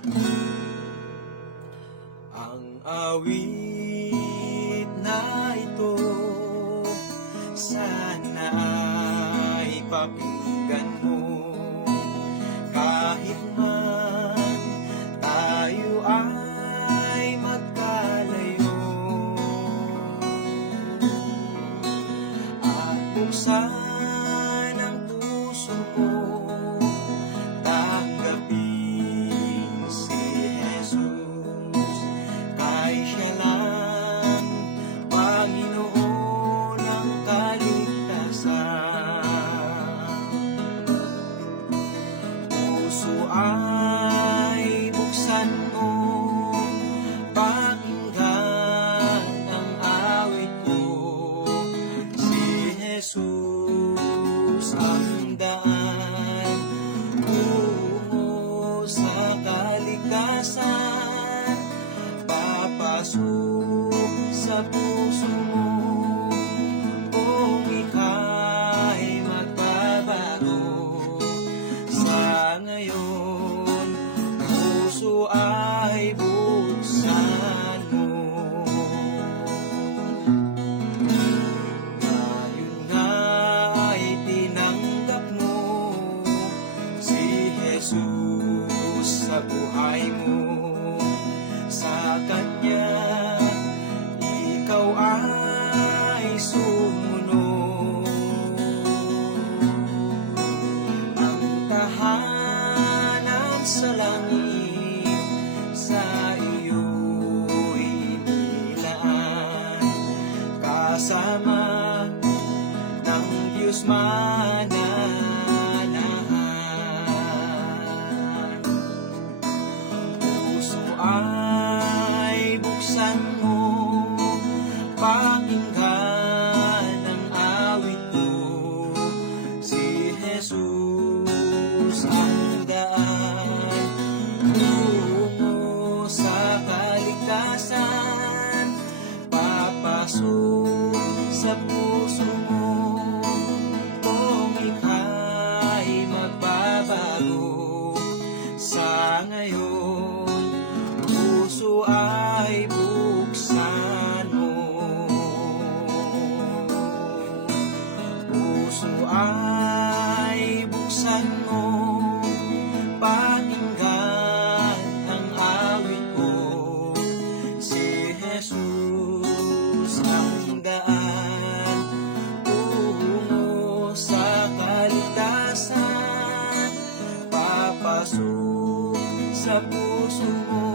Ang awit na ito sana ay pakinggan mo, kahit man tayo ay magkalayo. At buksan ang puso mo, tanggapin si Jesus, kay siya lang Panginoon ng kaligtasan. Puso ay buksan mo, pakinggan ang awit ko. Si Jesus ang daan tungo sa kaligtasan, papasok sa puso mo kung ika'y magbabago. Sa ngayon, puso ay buksan mo. Ngayon nga'y tinanggap mo si Jesus sa buhay mo. Sa Kanya, ikaw ay sumunod. Ang tahanan sa langit sa iyo'y inilaan, kasama ng Diyos mananahan. Puso ay buksan mo, pakinggan ang awit ko. Si Jesus ang daan tungo sa kaligtasan, papasok sa puso mo kung ika'y magbabago. Sa ngayon, puso ay buksan mo. Puso ay buksan mo, pakinggan ang awit ko. Si Jesus ang daan tungo sa kaligtasan, papasok sa puso mo